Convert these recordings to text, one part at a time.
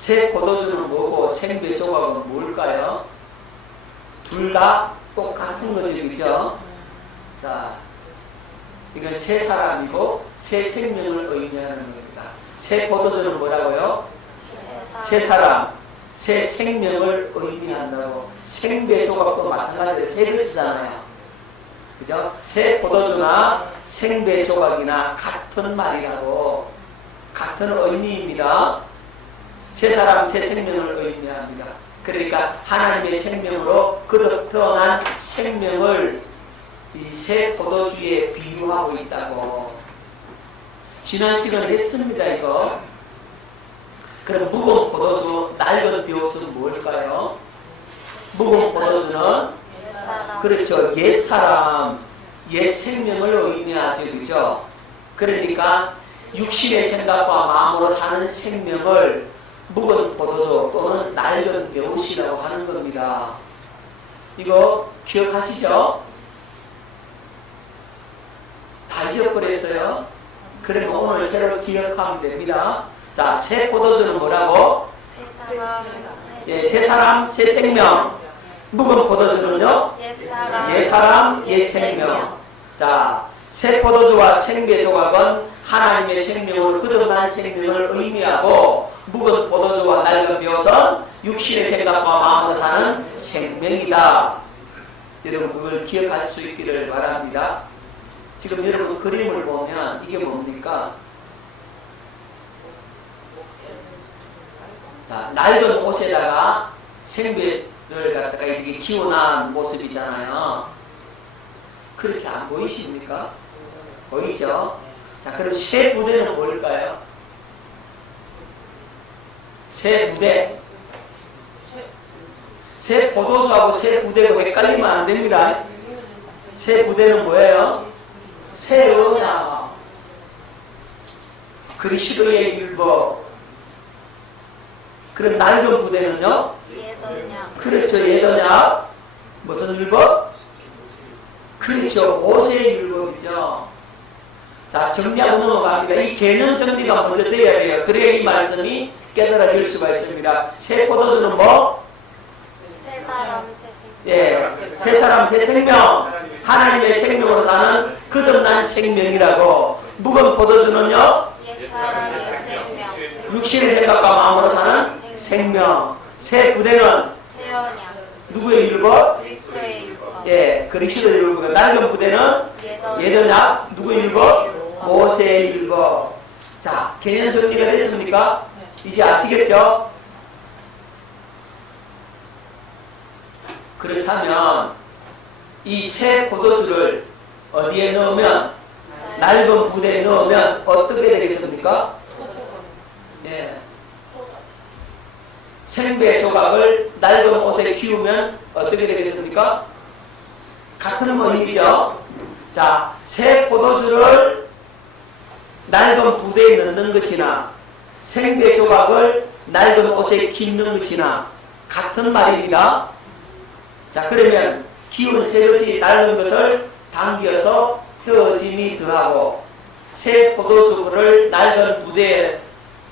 새 포도주는 뭐고 생배 조각은 뭘까요? 둘 다 똑같은 거죠, 그죠? 자, 이건 새 사람이고 새 생명을 의미하는 겁니다. 새 포도주는 뭐라고요? 새 사람, 새 생명을 의미한다고. 생배 조각도 마찬가지로 새를 쓰잖아요. 그죠? 새 포도주나 생배 조각이나 같은 말이라고, 같은 의미입니다. 새 사람, 새 생명을 의미합니다. 그러니까 하나님의 생명으로 거듭 태어난 생명을 이 새 포도주에 비유하고 있다고. 지난 시간에 했습니다, 이거. 그럼 묵은 포도주, 낡은 벼옥주는 뭘까요? 묵은 포도주는 그렇죠, 옛사람, 옛 생명을 의미하죠, 그죠? 그러니까 육신의 생각과 마음으로 사는 생명을 묵은 포도주 또는 낡은 벼옷이라고 하는 겁니다. 이거 기억하시죠? 다 잊어버렸어요. 그러면 오늘 새로 기억하면 됩니다. 자, 새 포도주는 뭐라고? 예, 새 사람, 새 생명. 묵은 포도주는요? 옛 사람, 옛 생명. 자, 새 포도주와 생배 조각은 하나님의 생명으로 거듭난 생명을 의미하고, 묵은 포도주와 낡은 벼옷은 육신의 생각과 마음으로 사는 생명이다. 여러분 그걸 기억할 수 있기를 바랍니다. 지금 여러분 그림을 보면 이게 뭡니까? 자, 낡은 옷에다가 생배를 갖다가 이렇게 키워난 모습이잖아요. 그렇게 안 보이십니까? 보이죠? 자, 그럼 새 부대는 뭘까요? 새 부대. 새 포도주하고 새 부대가 헷갈리면 안 됩니다. 새 부대는 뭐예요? 새 언약. 그리스도의 율법. 그럼 낡은 부대는요? 옛언약. 그렇죠, 옛언약. 무슨 율법? 그렇죠, 모세의 율법이죠. 자, 정리하고 넘어갑니다. 이 개념 정리가 먼저 돼야 돼요. 그래야 이 말씀이 깨달아질 수가 있습니다. 새 포도주는 뭐? 새 사람, 새 생명. 예, 새 사람, 새 생명. 하나님의 생명으로 사는 거듭난 생명이라고. 묵은 포도주는요? 옛 사람, 옛 생명. 육신의 생각과 마음으로 사는 생명. 새 부대는 새 언약. 누구의 율법? 그리스도의 율법. 예, 그리스도의 율법. 낡은 부대는 옛언약. 누구의 율법? 모세의 율법. 자, 개념 정리가 됐습니까? 이제 아시겠죠? 그렇다면 이 새 포도주를 어디에 넣으면, 낡은 부대에 넣으면 어떻게 되겠습니까? 예. 생배 조각을 낡은 옷에 키우면 어떻게 되겠습니까? 같은 의미죠. 자, 새 포도주를 낡은 부대에 넣는 것이나 생배 조각을 낡은 옷에 깃는 것이나 같은 말입니다. 자, 그러면 기운 새 것이 낡은 것을 당겨서 헤어짐이 더하고, 새 포도주를 낡은 부대에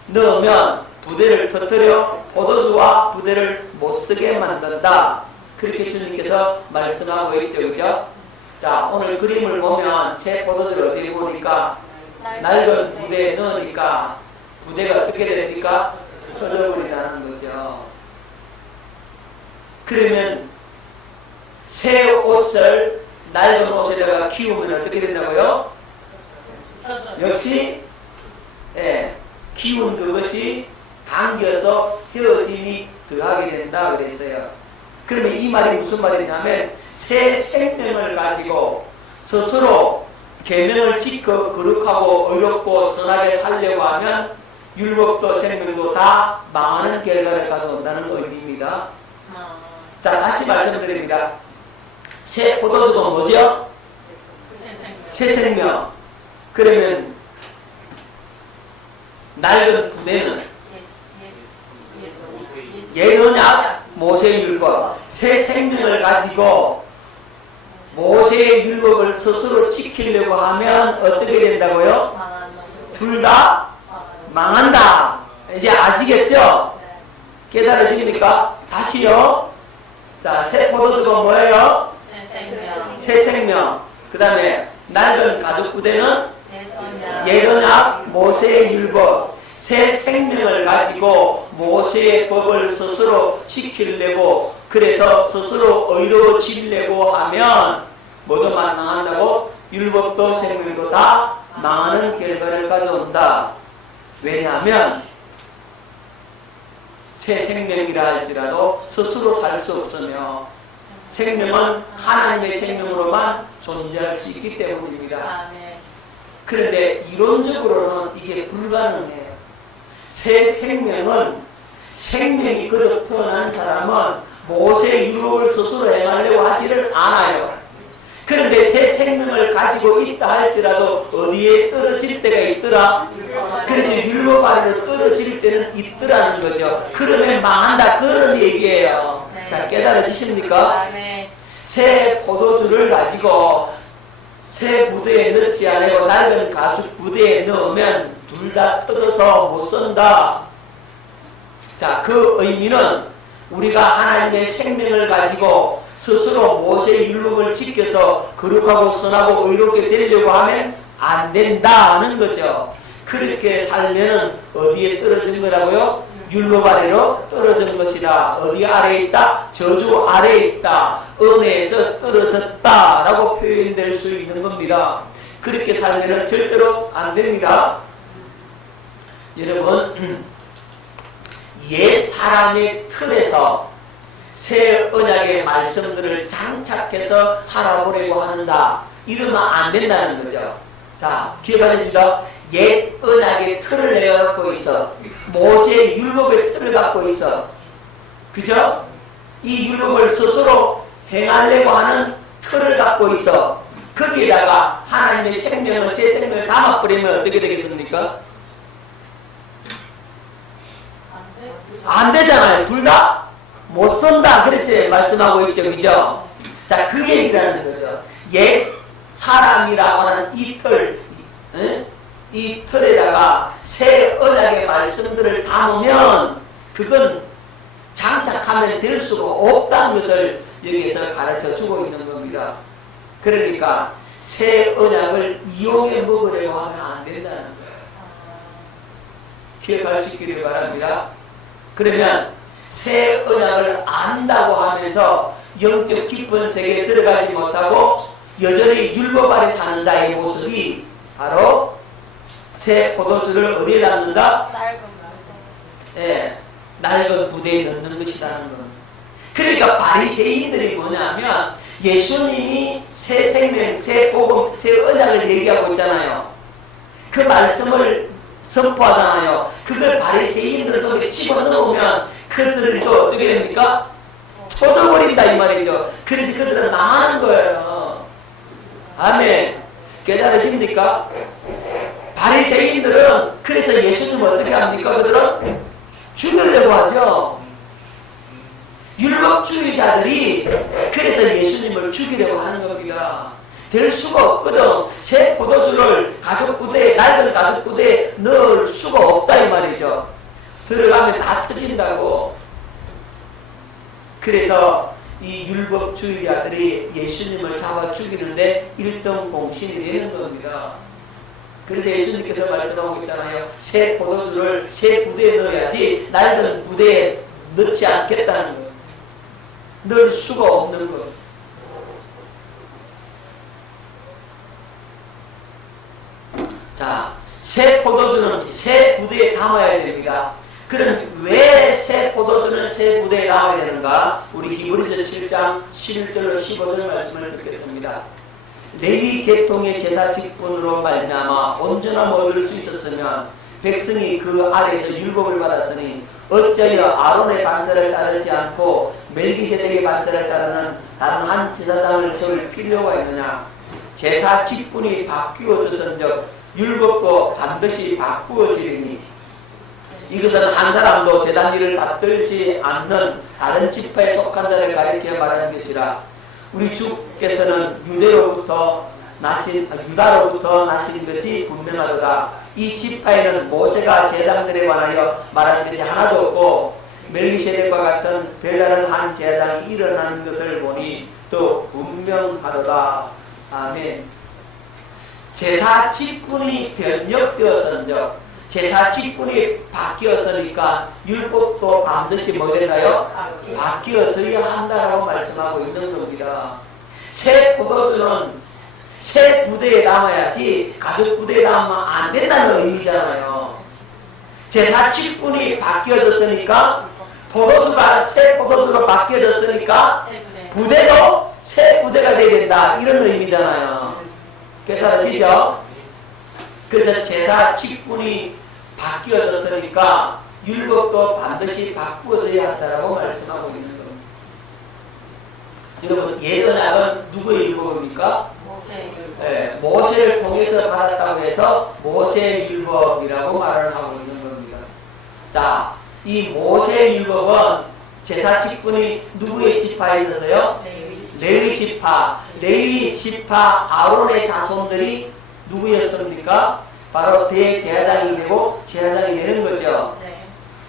넣으면 부대를 터뜨려 포도주와 부대를 못쓰게 만든다. 그렇게 주님께서 말씀하고 있죠, 그죠? 자, 오늘 그림을 보면 새 포도주를 어디 보니까 낡은 부대에 넣으니까 부대가 어떻게 됩니까? 터져버린다는 거죠. 그러면 새 옷을 낡은 옷에다가 키우면 어떻게 된다고요? 역시 예, 키운 그것이 당겨서 헤어짐이 더하게 된다 그랬어요. 그러면 이 말이 무슨 말이냐면, 새 생명을 가지고 스스로 계명을 지켜 거룩하고 의롭고 선하게 살려고 하면 율법도 생명도 다 망하는 결과를 가져온다는 의미입니다. 자, 다시 말씀드립니다. 새 포도주가 뭐죠? 새 생명. 그러면 낡은 부대는 옛언약, 모세의 율법. 새 생명을 가지고 모세의 율법을 스스로 지키려고 하면 어떻게 된다고요? 둘 다 망한다. 이제 아시겠죠? 깨달아집니까? 다시요. 자, 새 포도주가 뭐예요? 새 생명. 그 다음에 낡은 가죽 부대는 예언약 모세의 율법. 새 생명을 가지고 모세의 법을 스스로 지키려고, 그래서 스스로 의로워지려고 하면 모두 망한다고? 율법도 생명도 다 망하는 결과를 가져온다. 왜냐하면 새 생명이라 할지라도 스스로 살 수 없으며 생명은 하나님의 생명으로만 존재할 수 있기 때문입니다. 그런데 이론적으로는 이게 불가능해요. 새 생명은, 생명이 그릇 태어난 사람은 모세의 율법을 스스로 행하려고 하지를 않아요. 그런데 새 생명을 가지고 있다 할지라도 어디에 떨어질 때가 있더라? 그렇지, 율법 아래로 떨어질 때는 있더라는 거죠. 그러면 망한다, 그런 얘기예요. 자, 깨달아지십니까? 새 포도주를 가지고 새 부대에 넣지 않고 낡은 가죽 부대에 넣으면 둘 다 뜯어서 못 쓴다. 자, 그 의미는 우리가 하나님의 생명을 가지고 스스로 모세의 율법을 지켜서 거룩하고 선하고 의롭게 되려고 하면 안 된다는 거죠. 그렇게 살면 어디에 떨어진 거라고요? 율법 아래로 떨어진 것이다. 어디 아래에 있다? 저주 아래에 있다. 은혜에서 떨어졌다라고 표현될 수 있는 겁니다. 그렇게 살면 절대로 안 됩니다. 여러분, 옛 사람의 틀에서 새 언약의 말씀들을 장착해서 살아보려고 하는다. 이러면 안 된다는 거죠. 자, 기억하십니까? 옛 언약의 틀을 내어갖고 있어. 모세의 율법의 틀을 갖고 있어. 그죠? 이 율법을 스스로 행하려고 하는 틀을 갖고 있어. 거기에다가 하나님의 생명을, 새 생명을 담아버리면 어떻게 되겠습니까? 안 되잖아요. 둘 다 못 쓴다. 그렇지? 말씀하고 있죠. 그죠? 자, 그 얘기라는 거죠. 옛 사람이라고 하는 이 틀, 이 틀에다가 새 언약의 말씀들을 담으면 그건 장착하면 될 수가 없다는 것을 여기에서 가르쳐 주고 있는 겁니다. 그러니까 새 언약을 이용해 먹으려고 하면 안 된다는 거예요. 기억할 수 있기를 바랍니다. 그러면 새 언약을 안다고 하면서 영적 깊은 세계에 들어가지 못하고 여전히 율법 아래 사는 자의 모습이 바로 새 포도주를 어디에 담는다? 낡은 부대에 넣는 것이라는 겁니다. 그러니까 바리새인들이 뭐냐면 예수님이 새 생명, 새 복음, 새 언약을 얘기하고 있잖아요. 그 말씀을 선포하잖아요. 그걸 바리새인들 속에 집어넣으면 그들이 또 어떻게 됩니까? 터져버린다 이 말이죠. 그래서 그들은 망하는 거예요. 아멘. 깨달으십니까? 바리새인들은 그래서 예수님을 어떻게 합니까? 그들은 죽이려고 하죠. 율법주의자들이 그래서 예수님을 죽이려고 하는 겁니다. 될 수가 없거든. 새 포도주를 가죽 부대에, 낡은 가죽 부대에 넣을 수가 없다 이 말이죠. 들어가면 다 터진다고. 그래서 이 율법주의자들이 예수님을 잡아 죽이는데 1등 공신이 되는 겁니다. 그래서 예수님께서 말씀하고 있잖아요. 새 포도주를 새 부대에 넣어야지 낡은 부대에 넣지 않겠다는 거예요. 넣을 수가 없는 것. 자, 새 포도주는 새 부대에 담아야 됩니다. 그럼 왜 새 포도주는 새 부대에 담아야 되는가? 우리 히브리서 7장 11절 15절 말씀을 듣겠습니다. 레위 계통의 제사 직분으로 말미암아 온전함을 얻을 수 있었으면 백성이 그 아래에서 율법을 받았으니 어찌하여 아론의 반차를 따르지 않고 멜기세덱의 반차를 따르는 다른 한 제사장을 세울 필요가 있느냐? 제사 직분이 바뀌어졌은즉 율법도 반드시 바꾸어지리니 이것은 한 사람도 제단 일을 받들지 않는 다른 지파에 속한 자를 가리켜 말하는 것이라. 우리 주께서는 유다로부터 나신 것이 분명하도다. 이 지파에는 모세가 제사장들에 관하여 말하는 것이 하나도 없고 멜기세덱과 같은 별다른 한 제사장이 일어나는 것을 보니 또 분명하도다. 아멘. 제사 직분이 변혁되었은즉 제사 직분이 바뀌었으니까 율법도 반드시 뭐 되나요? 바뀌어져야 한다라고 말씀하고 있는 겁니다. 새 포도주는 새 부대에 담아야지 가죽 부대에 담으면 안 된다는 의미잖아요. 제사 직분이 바뀌어졌으니까 포도주가 새 포도주로 바뀌어졌으니까 부대도 새 부대가 되어야 된다 이런 의미잖아요. 깨달아지죠? 그래서 제사 직분이 바뀌어졌으니까 율법도 반드시 바꾸어져야 한다고 말씀하고 있는 겁니다. 여러분, 예언약은 누구의 율법입니까? 네, 모세를 통해서 받았다고 해서 모세의 율법이라고 말을 하고 있는 겁니다. 자, 이 모세의 율법은 제사 직분이 누구의 지파에 있어서요? 레위 지파. 레위 지파 아론의 자손들이 누구였습니까? 바로 대제사장이 되고 제사장이 되는 거죠.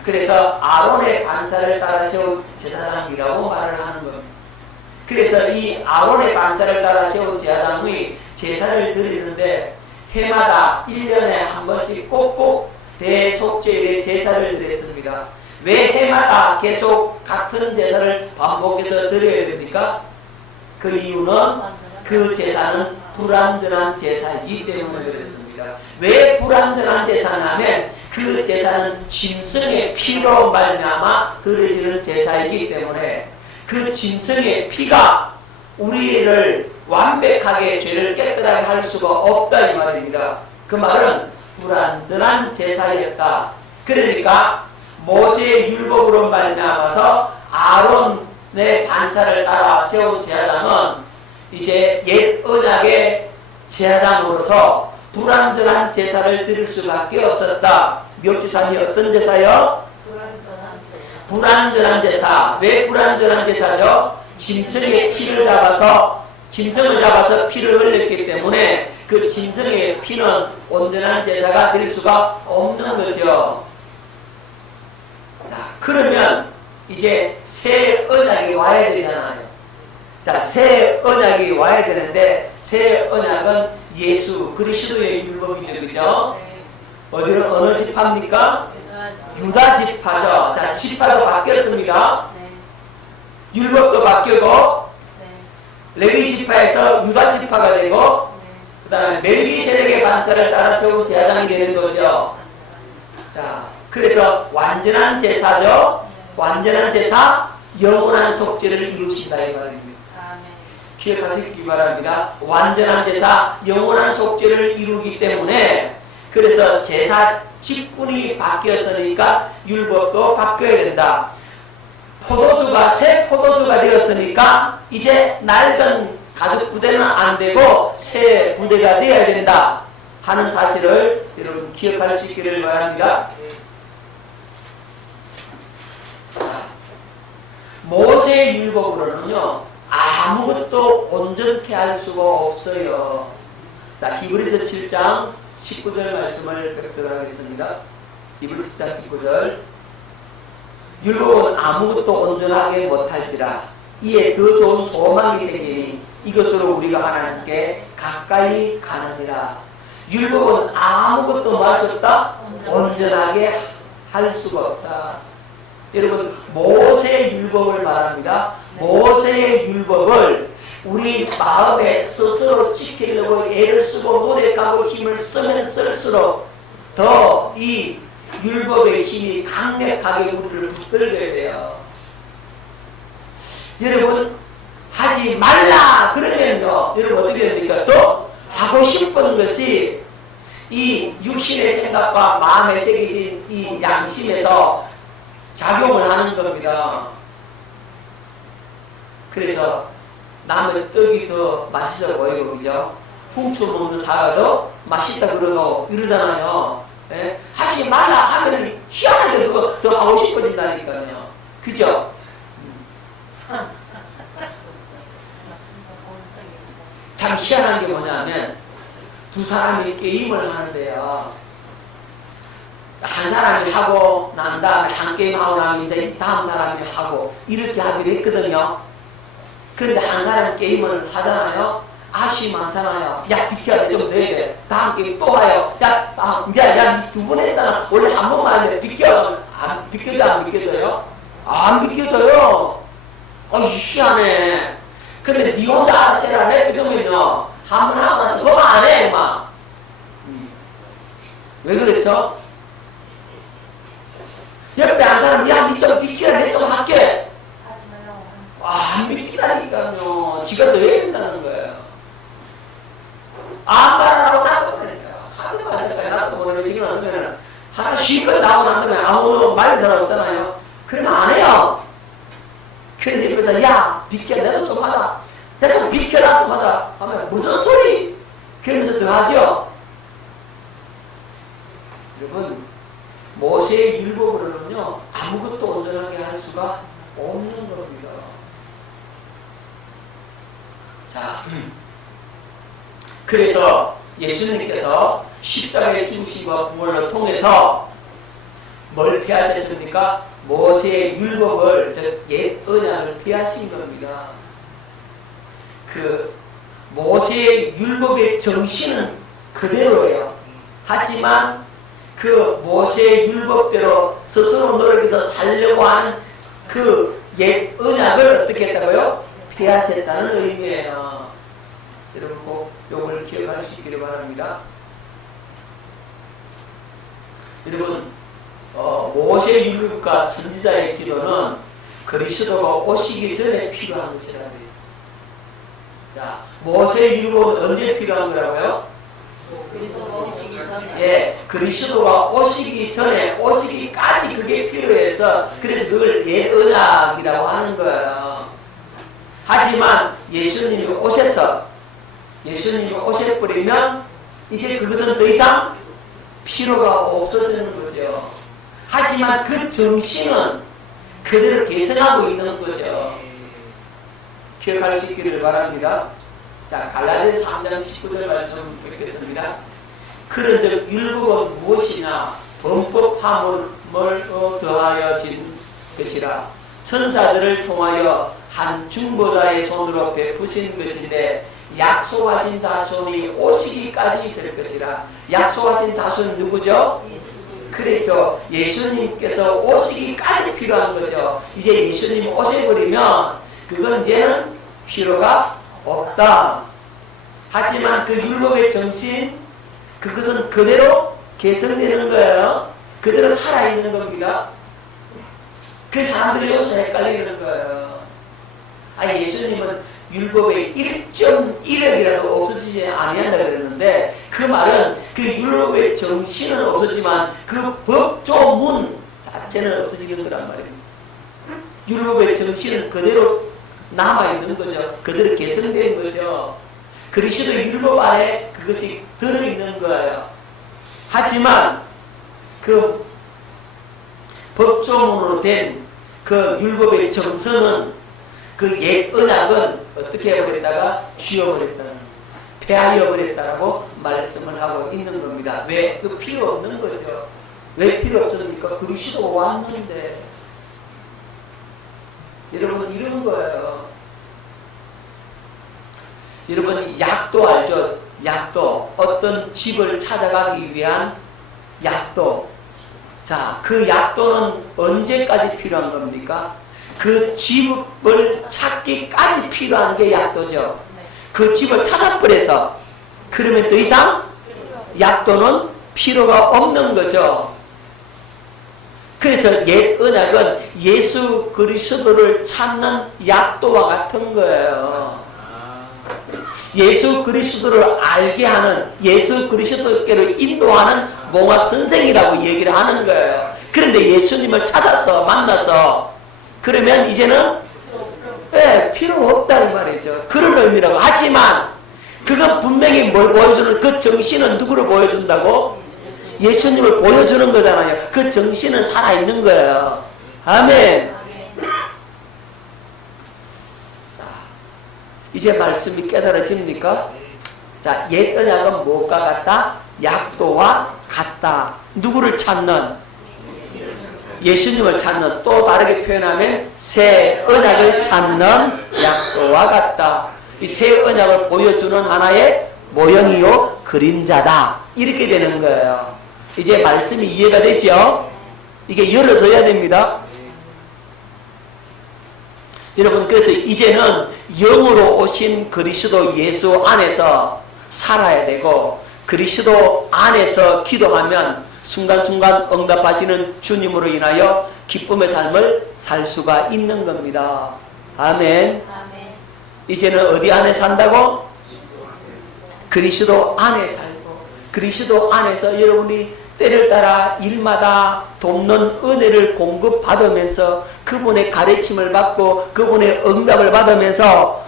그래서 아론의 반차를 따라 세운 제사장이라고 말을 하는 겁니다. 그래서 이 아론의 반차를 따라 세운 제사장이 제사를 드리는데 해마다 1년에 한 번씩 꼭꼭 대속죄일에 제사를 드렸습니다. 왜 해마다 계속 같은 제사를 반복해서 드려야 됩니까? 그 이유는 그 제사는 불완전한 제사이기 때문에 그렇습니다. 왜 불완전한 제사냐면 그 제사는 짐승의 피로 말미암아 드려지는 제사이기 때문에 그 짐승의 피가 우리를 완벽하게 죄를 깨끗하게 할 수가 없다 이 말입니다. 그 말은 불완전한 제사였다. 그러니까 모세의 율법으로 말미암아서 아론의 반차를 따라 세운 제사장은 이제 옛 언약의 제사장으로서 불완전한 제사를 드릴 수밖에 없었다. 묘지산이 어떤 제사요? 불완전한 제사. 왜 불완전한 제사죠? 짐승의 피를 잡아서 짐승을 잡아서 피를 흘렸기 때문에 그 짐승의 피는 온전한 제사가 될 수가 없는 거죠. 자, 그러면 이제 새 언약이 와야 되잖아요. 자, 새 언약이 와야 되는데 새 언약은 예수 그리스도의 율법이죠, 그죠? 어디는 어느 지파입니까? 유다 지파죠. 자, 지파도 바뀌었습니다. 율법도 바뀌고 레위 지파에서 유다 지파가 되고 그 다음에 멜기세덱의 반차를 따라 세운 제사장이 되는 거죠. 자, 그래서 완전한 제사죠. 완전한 제사, 영원한 속죄를 이루신다 이 말입니다. 기억하시기 바랍니다. 완전한 제사, 영원한 속죄를 이루기 때문에 그래서 제사 직분이 바뀌었으니까 율법도 바뀌어야 된다. 포도주가 새 포도주가 되었으니까 이제 낡은 가죽 부대는 안 되고 새 부대가 되어야 된다 하는 사실을 여러분 기억할 수 있기를 바랍니다. 모세의 율법으로는요 아무것도 온전케 할 수가 없어요. 자, 히브리서 7장 19절 말씀을 뵙도록 하겠습니다. 히브리서 7장 19절. 율법은 아무것도 온전하게 못할지라 이에 더 좋은 소망이 생기니 이것으로 우리가 하나님께 가까이 가느니라. 율법은 아무것도 할 수 없다? 온전하게 할 수가 없다. 여러분, 모세의 율법을 말합니다. 모세의 율법을 우리 마음에 스스로 지키려고 애를 쓰고 노력하고 힘을 쓰면 쓸수록 더 이 율법의 힘이 강력하게 우리를 붙들게 돼요. 여러분, 하지 말라 그러면요 여러분 어떻게 됩니까? 또 하고 싶은 것이 이 육신의 생각과 마음에 새겨진 이 양심에서 작용을 하는 겁니다. 그래서 남의 떡이 더 맛있어 보이고 그죠? 훔쳐 먹는 사과도 맛있다 그러고 이러잖아요. 예? 하지 말라 하면 희한하게 그거 더 하고 싶어진다니까요. 그죠? 참 희한한 게 뭐냐면 두 사람이 게임을 하는데요. 한 사람이 하고 난 다음에 한 게임 하고 나면 이제 다음 사람이 하고 이렇게 하기로 했거든요. 그런데 한 사람이 게임을 하잖아요. 아쉬움이 많잖아요. 야, 비켜야 돼. 좀 내야 돼. 다음 게임 또 와요. 야, 이제 야, 두 번 했잖아. 원래 한 번만 하는데 비켜. 안 비켜져, 안 비켜져요? 안 비켜져요. 희한해. 근데 니 혼자 알아서 해라. 그러면요. 한 번 하고 나서 그거 안 해, 막. 왜 그렇죠? 옆에 한 사람, 야, 니 좀 비키라, 내 좀 할게. 안 비키다니까요. 지가 더 해야 된다는 거예요. 안 말하라고 놔두면 하도 말했어요. 놔두면 지금 안 되면 하나 쉬고 나오고 난 다음에 아무 말 들어없잖아요. 그러면 안 해요. 그런데 옆에서 야, 비켜, 내가 좀 하자. 됐어, 비켜라 좀 하자. 하면 무슨 소리? 그러면서 더 하죠. 여러분, 모세의 율법으로는요 아무것도 온전하게 할 수가 없는 겁니다. 자, 그래서 예수님께서 십자가의 죽으심과 부활을 통해서 뭘 피하셨습니까? 모세의 율법을, 즉 옛 언약을 피하신 겁니다. 그 모세의 율법의 정신은 그대로예요. 하지만 그 모세의 율법대로 스스로 노력해서 살려고 하는 그 옛 언약을 어떻게 했다고요? 피하셨다는 의미예요. 여러분 꼭 요걸 기억하시기를 바랍니다. 여러분 모세의 율법과 선지자의 기도는 그리스도가 오시기 전에 필요한 것이라 그랬어요. 자, 모세의 율법은 언제 필요한 거라고요? 예, 그리스도가 오시기 전에, 오시기까지 그게 필요해서, 그래서 그걸 옛 언약이라고 하는 거예요. 하지만 예수님이 오셔버리면 이제 그것은 더 이상 필요가 없어지는 거죠. 하지만 그 정신은 그대로 계승하고 있는 거죠. 기억할 수 있기를 바랍니다. 자, 갈라디아서 3장 19절 말씀 읽겠습니다. 그런즉 율법은 무엇이냐? 범법 파문을 더하여진 것이라. 천사들을 통하여 한 중보자의 손으로 베푸신 것인데 약속하신 자손이 오시기까지 있을 것이라. 약속하신 자손은 누구죠? 그렇죠. 예수님께서 오시기까지 필요한 거죠. 이제 예수님이 오셔버리면 그건 이제는 필요가 없다. 하지만 그 율법의 정신, 그것은 그대로 개선되는 거예요. 그대로 살아있는 겁니다. 그 사람들이 여기서 헷갈리는 거예요. 예수님은 율법의 1.1억이라도 없어지지 아니한다 그랬는데, 그 말은 그 율법의 정신은 없었지만 그 법조문 자체는 없어지는 거란 말입니다. 율법의 정신은 그대로 남아있는 거죠. 그대로 개선된 거죠. 그리스도 율법 안에 그것이 들어있는 거예요. 하지만 그 법조문으로 된 그 율법의 정서는, 그 옛 언약은 어떻게 해버렸다가 쥐어버렸다는, 폐하여버렸다라고 말씀을 하고 있는 겁니다. 왜? 그 필요 없는 거죠. 왜 필요 없습니까? 그리스도가 왔는데. 여러분, 이런 거예요. 여러분, 약도 알죠? 약도. 어떤 집을 찾아가기 위한 약도. 자, 그 약도는 언제까지 필요한 겁니까? 그 집을 찾기까지 필요한 게 약도죠. 그 집을 찾아버려서 그러면 더 이상 약도는 필요가 없는 거죠. 그래서 옛 언약은 예수 그리스도를 찾는 약도와 같은 거예요. 예수 그리스도를 알게 하는, 예수 그리스도께로 인도하는 몽학 선생이라고 얘기를 하는 거예요. 그런데 예수님을 찾아서 만나서 그러면 이제는 필요 없다 이 말이죠. 그런 의미라고. 하지만 그건 분명히 뭘 보여주는, 그 정신은 누구를 보여준다고? 예수님을 보여주는 거잖아요. 그 정신은 살아있는 거예요. 아멘. 자, 이제 말씀이 깨달아집니까? 자, 옛 언약은 무엇과 같다? 약도와 같다. 누구를 찾는? 예수님을 찾는. 또 다르게 표현하면 새 언약을 찾는 약도와 같다. 이 새 언약을 보여주는 하나의 모형이요 그림자다. 이렇게 되는 거예요. 이제 말씀이 이해가 되죠? 이게 열어져야 됩니다. 여러분, 그래서 이제는 영으로 오신 그리스도 예수 안에서 살아야 되고, 그리스도 안에서 기도하면 순간순간 응답하시는 주님으로 인하여 기쁨의 삶을 살 수가 있는 겁니다. 아멘. 아멘. 이제는 어디 안에 산다고? 그리스도 안에 살고, 그리스도 안에서 여러분이 때를 따라 일마다 돕는 은혜를 공급받으면서 그분의 가르침을 받고 그분의 응답을 받으면서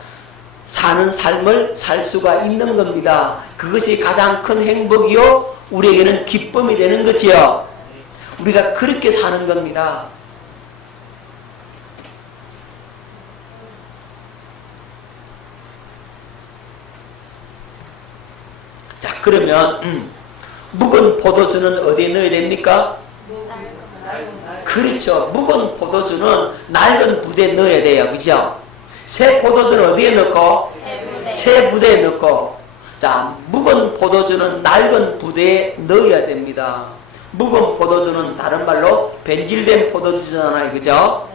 사는 삶을 살 수가 있는 겁니다. 그것이 가장 큰 행복이요 우리에게는 기쁨이 되는 거지요. 우리가 그렇게 사는 겁니다. 자, 그러면 묵은 포도주는 어디에 넣어야 됩니까? 그렇죠. 묵은 포도주는 낡은 부대에 넣어야 돼요. 그죠? 새 포도주는 어디에 넣고? 새 부대에 넣고. 자, 묵은 포도주는 낡은 부대에 넣어야 됩니다. 묵은 포도주는 다른 말로 변질된 포도주잖아요. 그죠?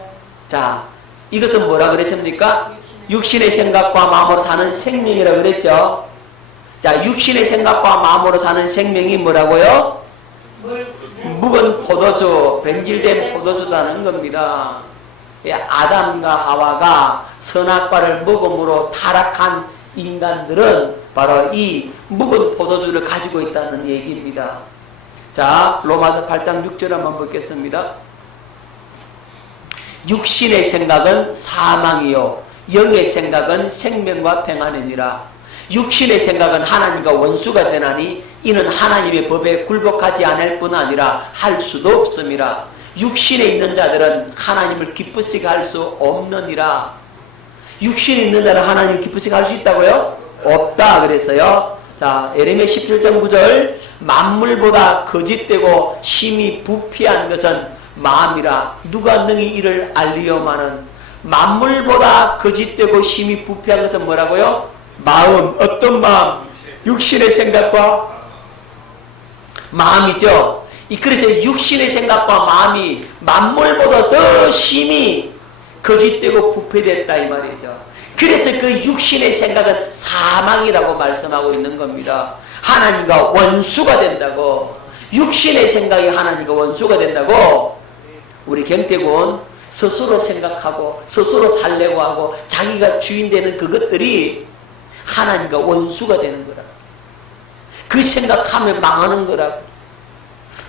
자, 이것은 뭐라 그랬습니까? 육신의 생각과 마음으로 사는 생명이라고 그랬죠? 자, 육신의 생각과 마음으로 사는 생명이 뭐라고요? 묵은 포도주, 변질된 포도주라는 겁니다. 아담과 하와가 선악과를 먹음으로 타락한 인간들은 바로 이 묵은 포도주를 가지고 있다는 얘기입니다. 자, 로마서 8장 6절 한번 보겠습니다. 육신의 생각은 사망이요 영의 생각은 생명과 평안이니라. 육신의 생각은 하나님과 원수가 되나니 이는 하나님의 법에 굴복하지 않을 뿐 아니라 할 수도 없음이라. 육신에 있는 자들은 하나님을 기쁘시게 할 수 없느니라. 육신에 있는 자는 하나님을 기쁘시게 할 수 있다고요? 없다 그랬어요. 자, 예레미야 17장 9절 만물보다 거짓되고 심히 부패한 것은 마음이라. 누가 능히 이를 알리오마는. 만물보다 거짓되고 심히 부패한 것은 뭐라고요? 마음. 어떤 마음? 육신의 생각과 마음이죠. 그래서 육신의 생각과 마음이 만물보다 더 심히 거짓되고 부패됐다 이 말이죠. 그래서 그 육신의 생각은 사망이라고 말씀하고 있는 겁니다. 하나님과 원수가 된다고. 육신의 생각이 하나님과 원수가 된다고. 우리 경태군 스스로 생각하고 스스로 살려고 하고 자기가 주인 되는 그것들이 하나님과 원수가 되는 거라. 그 생각하면 망하는 거라고.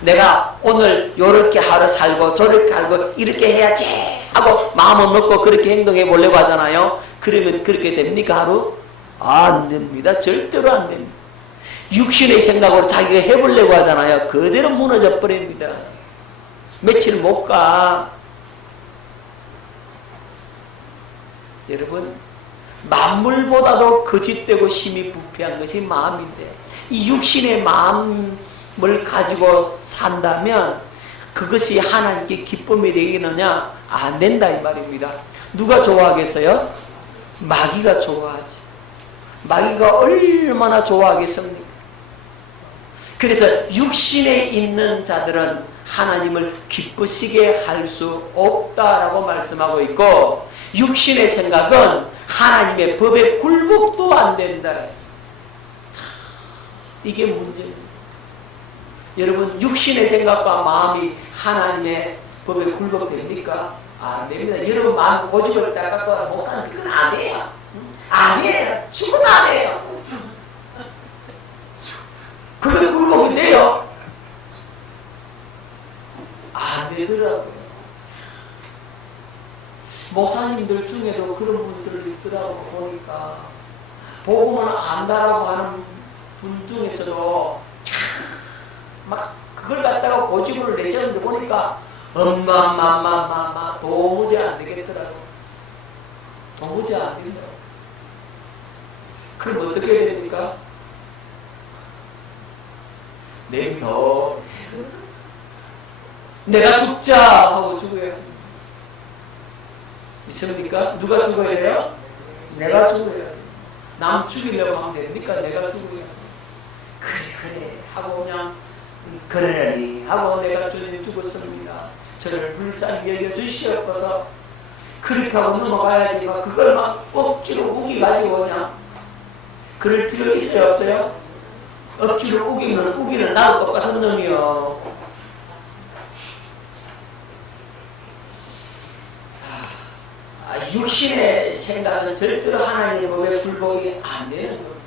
내가 오늘 요렇게 하루 살고 저렇게 살고 이렇게 해야지 하고 마음을 먹고 그렇게 행동해 보려고 하잖아요. 그러면 그렇게 됩니까 하루? 안 됩니다. 절대로 안 됩니다. 육신의 생각으로 자기가 해보려고 하잖아요. 그대로 무너져 버립니다. 며칠 못 가. 여러분, 만물보다도 거짓되고 심히 부패한 것이 마음인데 이 육신의 마음을 가지고 산다면 그것이 하나님께 기쁨이 되겠느냐? 안 된다 이 말입니다. 누가 좋아하겠어요? 마귀가 좋아하지. 마귀가 얼마나 좋아하겠습니까? 그래서 육신에 있는 자들은 하나님을 기쁘시게 할 수 없다라고 말씀하고 있고, 육신의 생각은 하나님의 법에 굴복도 안 된다. 이게 문제입니다. 여러분, 육신의 생각과 마음이 하나님의 법에 굴복됩니까? 안 됩니다. 여러분 마음 고집을 따갖고 목사님 그건 아니에요. 아니에요. 죽어도 안 해요. 그게 굴복이 돼요. 안 되더라고요. 목사님들 중에도 그런 분들을 있더라고 보니까 복음을 안다라고 하는 분 중에서도 막 그걸 갖다가 고집을 내셨는데 보니까 엄마 도무지 안 되겠더라고. 도무지 안 된다고. 그럼 어떻게 해야 됩니까? 내비 더 내가 죽자 하고 죽어야 있습니까? 누가 죽어야 돼요? 내가 죽어야 돼. 남 죽이려고 하면 됩니까? 내가 죽어야 돼. 그래 하고 그냥 그러니 하고 내가 주님 죽었습니다. 저를 불쌍히 여겨주시옵소서. 그렇게 하고 넘어가야지만 그걸 막 억지로 우기가지고 그냥 그럴 필요 있어요 없어요? 억지로 우기는 나도 똑같은 놈이요. 육신의 생각은 절대로 하나님의 법에 불복이 안 되는 겁니다.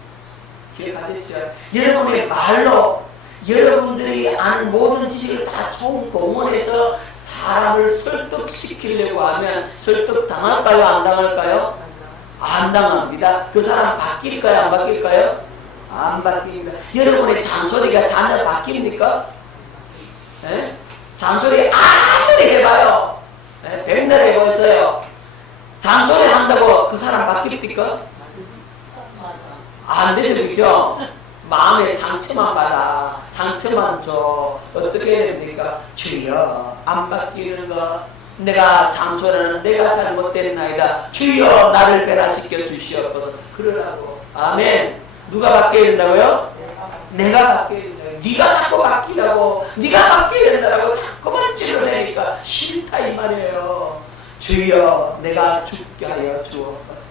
기억하셨죠? 여러분의 말로 여러분들이 아는 모든 지식을 다 총동원해서 사람을 설득시키려고 하면 설득 당할까요? 안 당할까요? 안 당합니다. 그 사람 바뀔까요? 안 바뀔까요? 안 바뀝니다. 여러분의 잔소리가 전혀 바뀝니까? 에? 잔소리 아무리 해봐요. 백날 해보세요. 잔소리 한다고 그 사람 바뀝니까? 안 되죠, 그죠? 마음에 상처만 받아. 상처만 줘. 어떻게 해야 됩니까? 주여, 안 바뀌는 거. 내가 장소는 내가 잘못됐나이다. 주여, 나를 변화시켜 주시옵소서. 그러라고. 아멘. 누가 바뀌어야 된다고요? 내가 바뀌어야 된다고. 네가 자꾸 바뀌라고. 네가 바뀌어야 된다고 자꾸만 찔러내니까 싫다 이 말이에요. 주여, 내가 죽게 하여 주옵소서.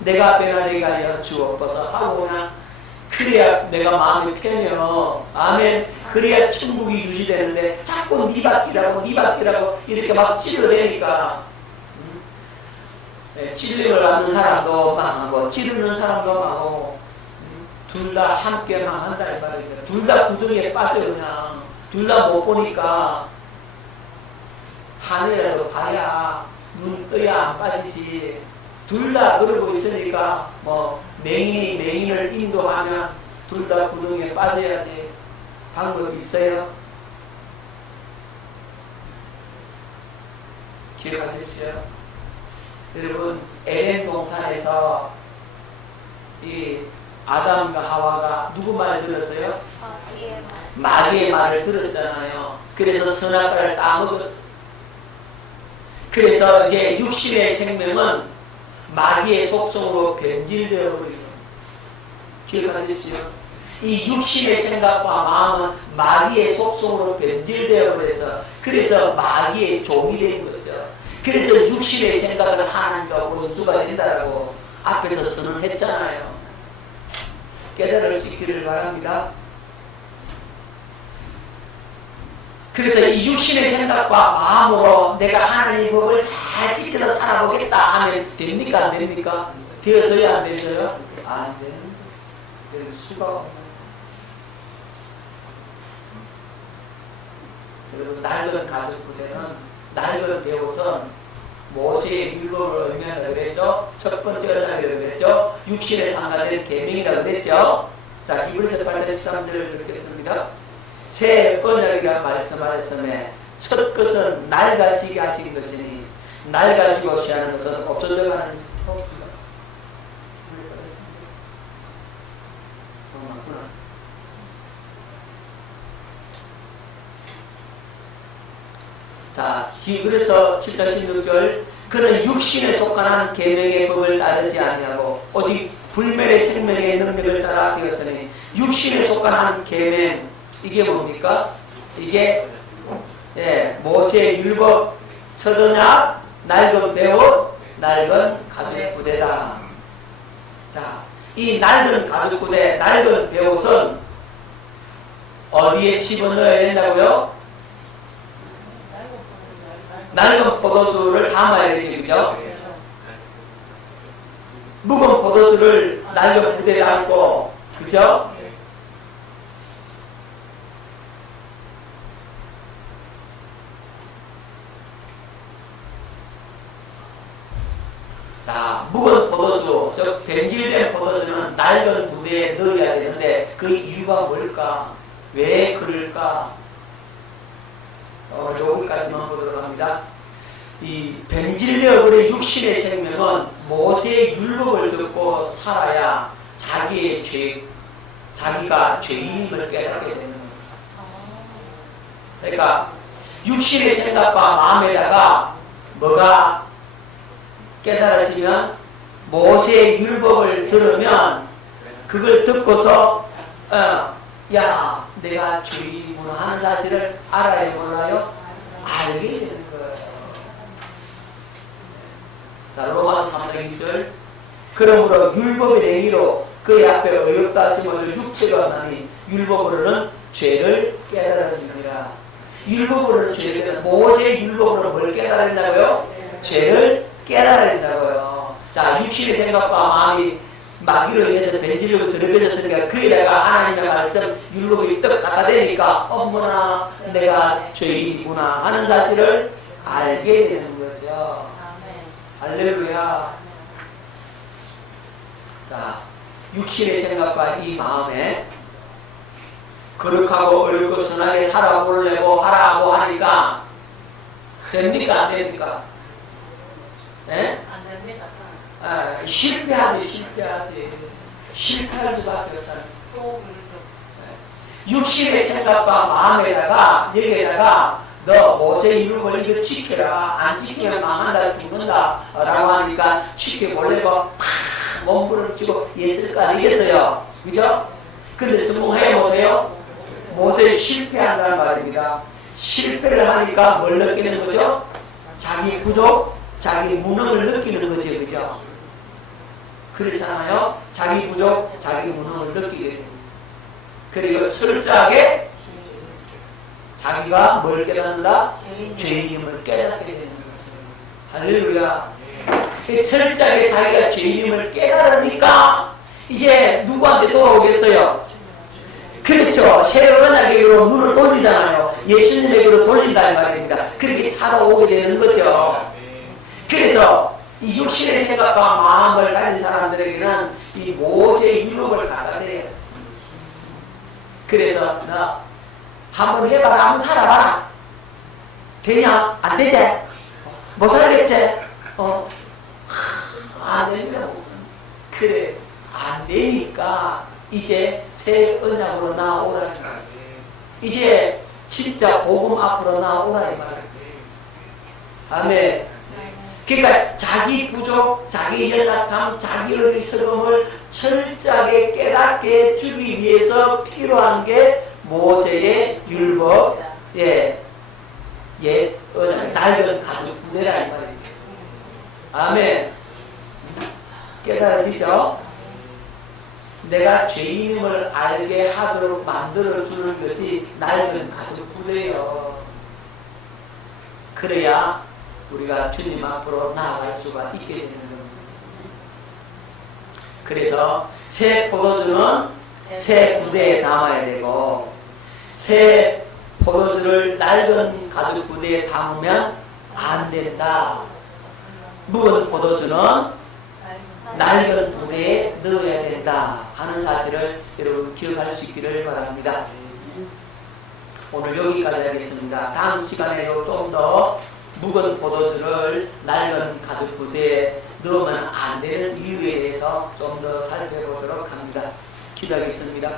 내가 변하게 하여 주옵소서 하고 그냥 그래야 내가 마음이 편해요. 아멘. 그래야 천국이 유지되는데 자꾸 네 바뀌라고 이렇게 막 찔러대니까 찔림을 하는 사람도 망하고 찌르는 사람도 망하고 둘 다 함께 망한다 이 말입니다. 둘 다 구덩이에 빠져 그냥. 둘 다 못 보니까 하늘이라도 가야 눈 떠야 안 빠지지. 둘 다 그러고 있으니까 뭐 맹인이 맹인을 인도하면 둘 다 구덩이에 빠져야지. 방법이 있어요? 기억하십시오. 여러분 에덴 동산에서 이 아담과 하와가 누구 말을 들었어요? 마귀의 말을 들었잖아요. 그래서 선악과를 따먹었어. 그래서 이제 육신의 생명은 마귀의 속성으로 변질되어 버리는. 기억하십시오. 이 육신의 생각과 마음은 마귀의 속성으로 변질되어 버려서 그래서 마귀의 종이 된 거죠. 그래서 육신의 생각은 하나님과 원수가 된다라고 앞에서 선언했잖아요. 깨달을 수 있기를 바랍니다. 그래서 이 육신의 생각과 마음으로 내가 하나님의 법을 잘 지켜서 살아보겠다 하면 됩니까? 안 됩니까? 되어져야 안 되어져요? 안 됩니다. 될 수가 없어요. 여러분 낡은 가족부대는 낡은 배우선 모세의 율법을 의미한다고 했죠. 첫 번째 언약이라고 했죠. 육신에 상관된 계명이라고 했죠. 자, 이브리서 8장 13절을 읽겠습니다. 새 언약이라 말씀하셨음에 첫 것은 낡아지게 하신 것이니 낡아지고 시하는 것은 없어져가는 것입니다. 자, 히브리서 7장 16절 그는 육신에 속한 계명의 법을 따르지 아니하고 오직 불멸의 생명의 능력을 따라 되었으니 육신에 속한 계명 이게 뭡니까? 이게 모세의 율법 첫 언약 낡은 배옷 낡은 가죽부대다. 자, 이 낡은 가죽부대 낡은 배옷은 어디에 집어넣어야 된다고요? 낡은 포도주를 담아야 되지, 그죠? 묵은 포도주를 낡은 부대에 담고, 그죠? 자, 묵은 포도주, 즉 변질된 포도주는 낡은 부대에 넣어야 되는데 그 이유가 뭘까? 왜 그럴까? 여기까지만 보도록 합니다. 이 변질되어 버린 육신의 생명은 모세의 율법을 듣고 살아야 자기가 죄인임을 깨닫게 되는 겁니다. 그러니까 육신의 생각과 마음에다가 뭐가 깨달아지면 모세의 율법을 들으면 그걸 듣고서 야 내가 죄인이구나 하는 사실을 알아야 몰라요? 알게 되는 거예요. 자, 로마서 3장 1절 그러므로 율법의 행위로 그의 앞에 어이없다 하심을 육체가 나니 율법으로는 죄를 깨달으니라. 율법으로는 죄를 깨달아. 모세의 율법으로 뭘 깨달은다고요? 죄를 깨달은다고요. 자, 육신의 생각과 마음이 마귀로 인해서 변질되고 더럽혀졌으니까 그에다가 하나님의 말씀 율법이 떡 갖다 대니까 어머나 내가 죄인이구나 하는 사실을 알게 되는 거죠. 할렐루야. 자, 육신의 생각과 이 마음에 거룩하고 어렵고 선하게 살아보려고 하라고 하니까 됩니까? 안 됩니까? 네? 안 됩니다. 실패하지. 실패할 수밖에 없다. 육신의 생각과 마음에다가 여기에다가 너 모세의 율법을 이거 지켜라. 안 지키면 망한다, 죽는다 라고 하니까 지켜보려고 몸부림치고 예술가 이겼어요. 그죠? 근데 성공해요 못해요? 모세 실패한다는 말입니다. 실패를 하니까 뭘 느끼는 거죠? 자기 부족, 자기 무능을 느끼는 거죠. 그죠? 그렇잖아요. 자기 부족, 자기 무능을 느끼게 됩니다. 그리고 철저하게 자기가 뭘 깨닫는다? 죄임을 깨닫게 되는 거죠. 할렐루야. 철저하게 자기가 죄임을 깨달으니까 이제 누구한테 돌아오겠어요? 그렇죠. 새 언약에게로 눈을 돌리잖아요. 예수님에게로 돌린다는 말입니다. 그렇게 찾아오게 되는 거죠. 그래서 이 육신의 생각과 마음을 가진 사람들에게는 이 모세의 율법을 갖다 대요. 그래서 너 한번 해봐라. 한번 살아봐라. 되냐? 안 되지? 못 살겠지? 안 되면 그래. 안 되니까 이제 새 언약으로 나오라. 이제 진짜 복음 앞으로 나오라 이 말이에요. 아멘. 그러니까 자기 부족, 자기 연약함, 자기 어리석음을 철저하게 깨닫게 해주기 위해서 필요한 게 모세의 율법, 낡은 가죽 부대라 이 말이에요. 아멘. 깨달아지죠? 내가 죄인임을 알게 하도록 만들어주는 것이 낡은 가죽 부대예요. 그래야 우리가 주님 앞으로 나아갈 수가 있게 되는 겁니다. 그래서 새 포도주는 새 부대에 담아야 되고 새 포도주를 낡은 가죽 부대에 담으면 안 된다. 묵은 포도주는 낡은 부대에 넣어야 된다 하는 사실을 여러분 기억할 수 있기를 바랍니다. 오늘 여기까지 하겠습니다. 다음 시간에도 좀 더 묵은 포도주를 낡은 가죽 부대에 넣으면 안 되는 이유에 대해서 좀 더 살펴보도록 합니다. 기도하겠습니다.